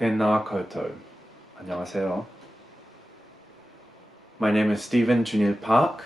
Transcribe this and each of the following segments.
Tēnā koutou. Annyeonghaseyo. My name is Stephen Junil Park.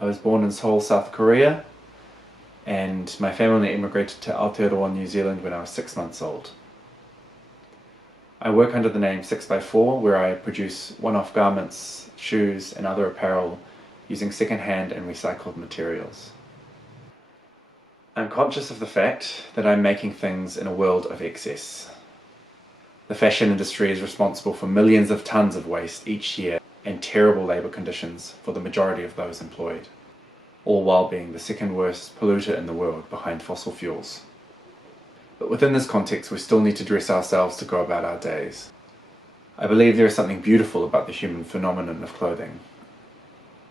I was born in Seoul, South Korea, and my family immigrated to Aotearoa, New Zealand when I was 6 months old. I work under the name 6x4, where I produce one-off garments, shoes and other apparel using second-hand and recycled materials. I'm conscious of the fact that I'm making things in a world of excess. The fashion industry is responsible for millions of tons of waste each year and terrible labour conditions for the majority of those employed, all while being the second worst polluter in the world behind fossil fuels. But within this context, we still need to dress ourselves to go about our days. I believe there is something beautiful about the human phenomenon of clothing.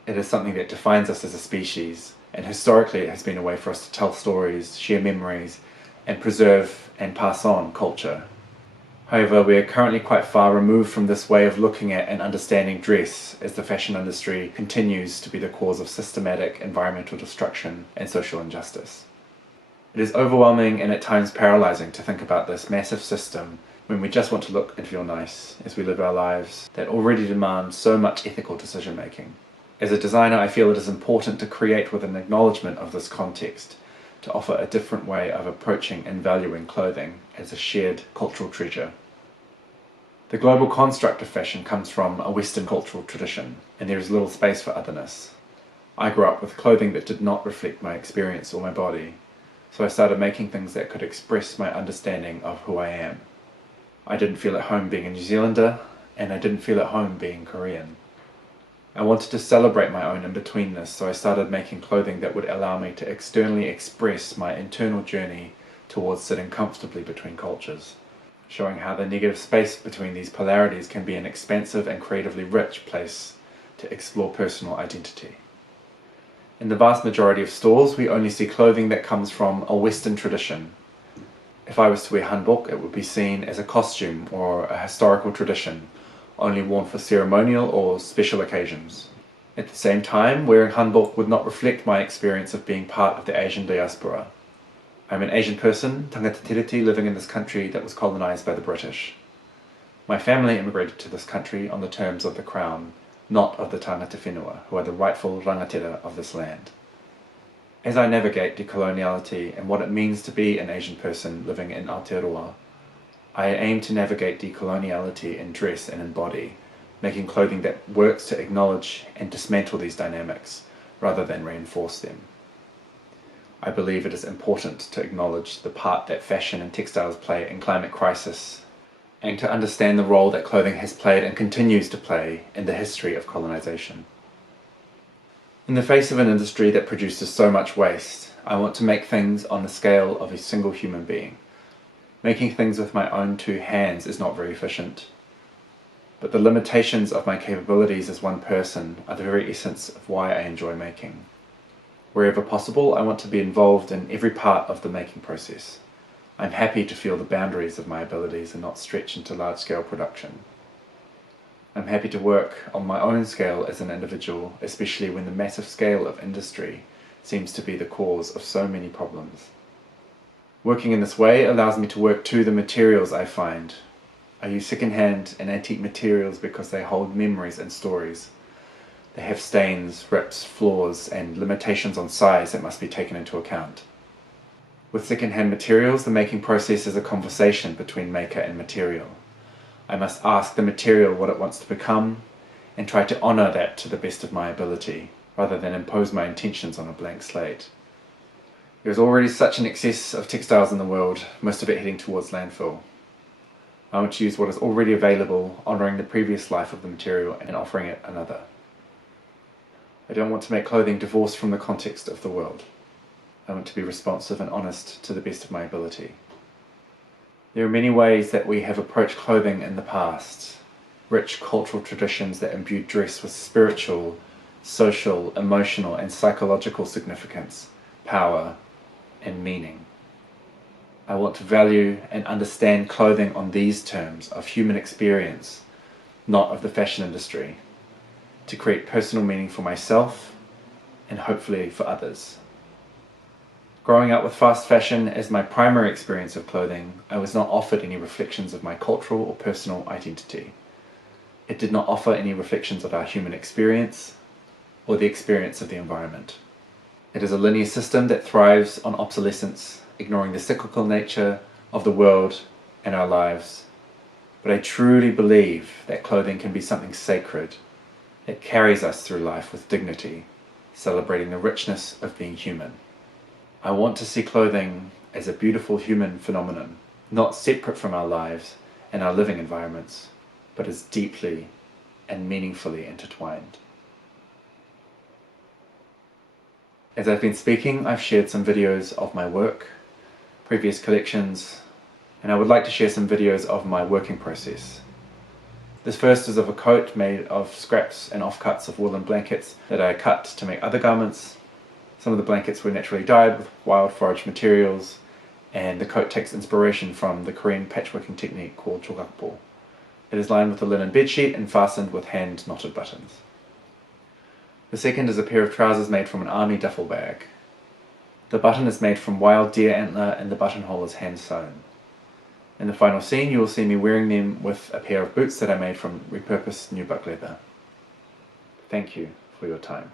It is something that defines us as a species, and historically it has been a way for us to tell stories, share memories, and preserve and pass on culture. However, we are currently quite far removed from this way of looking at and understanding dress, as the fashion industry continues to be the cause of systematic environmental destruction and social injustice. It is overwhelming and at times paralyzing to think about this massive system when we just want to look and feel nice as we live our lives that already demand so much ethical decision making. As a designer, I feel it is important to create with an acknowledgement of this context, to offer a different way of approaching and valuing clothing as a shared cultural treasure. The global construct of fashion comes from a Western cultural tradition, and there is little space for otherness. I grew up with clothing that did not reflect my experience or my body, so I started making things that could express my understanding of who I am. I didn't feel at home being a New Zealander, and I didn't feel at home being Korean. I wanted to celebrate my own in-betweenness, so I started making clothing that would allow me to externally express my internal journey towards sitting comfortably between cultures, showing how the negative space between these polarities can be an expansive and creatively rich place to explore personal identity. In the vast majority of stores, we only see clothing that comes from a Western tradition. If I was to wear hanbok, it would be seen as a costume or a historical tradition, only worn for ceremonial or special occasions. At the same time, wearing hanbok would not reflect my experience of being part of the Asian diaspora. I'm an Asian person, tangata tiriti, living in this country that was colonised by the British. My family immigrated to this country on the terms of the Crown, not of the tangata whenua, who are the rightful rangatira of this land. As I navigate decoloniality and what it means to be an Asian person living in Aotearoa, I aim to navigate decoloniality in dress and in body, making clothing that works to acknowledge and dismantle these dynamics, rather than reinforce them. I believe it is important to acknowledge the part that fashion and textiles play in climate crisis, and to understand the role that clothing has played and continues to play in the history of colonization. In the face of an industry that produces so much waste, I want to make things on the scale of a single human being. Making things with my own two hands is not very efficient, but the limitations of my capabilities as one person are the very essence of why I enjoy making. Wherever possible, I want to be involved in every part of the making process. I'm happy to feel the boundaries of my abilities and not stretch into large-scale production. I'm happy to work on my own scale as an individual, especially when the massive scale of industry seems to be the cause of so many problems. Working in this way allows me to work to the materials I find. I use second-hand and antique materials because they hold memories and stories. They have stains, rips, flaws, and limitations on size that must be taken into account. With second-hand materials, the making process is a conversation between maker and material. I must ask the material what it wants to become, and try to honour that to the best of my ability, rather than impose my intentions on a blank slate. There is already such an excess of textiles in the world, most of it heading towards landfill. I want to use what is already available, honouring the previous life of the material and offering it another. I don't want to make clothing divorced from the context of the world. I want to be responsive and honest to the best of my ability. There are many ways that we have approached clothing in the past, rich cultural traditions that imbued dress with spiritual, social, emotional, and psychological significance, power, and meaning. I want to value and understand clothing on these terms of human experience, not of the fashion industry, to create personal meaning for myself and hopefully for others. Growing up with fast fashion as my primary experience of clothing, I was not offered any reflections of my cultural or personal identity. It did not offer any reflections of our human experience or the experience of the environment. It is a linear system that thrives on obsolescence, ignoring the cyclical nature of the world and our lives. But I truly believe that clothing can be something sacred that carries us through life with dignity, celebrating the richness of being human. I want to see clothing as a beautiful human phenomenon, not separate from our lives and our living environments, but as deeply and meaningfully intertwined. As I've been speaking, I've shared some videos of my work, previous collections, and I would like to share some videos of my working process. This first is of a coat made of scraps and offcuts of woolen blankets that I cut to make other garments. Some of the blankets were naturally dyed with wild forage materials, and the coat takes inspiration from the Korean patchworking technique called jogakbo. It is lined with a linen bedsheet and fastened with hand-knotted buttons. The second is a pair of trousers made from an army duffel bag. The button is made from wild deer antler and the buttonhole is hand-sewn. In the final scene, you will see me wearing them with a pair of boots that I made from repurposed nubuck leather. Thank you for your time.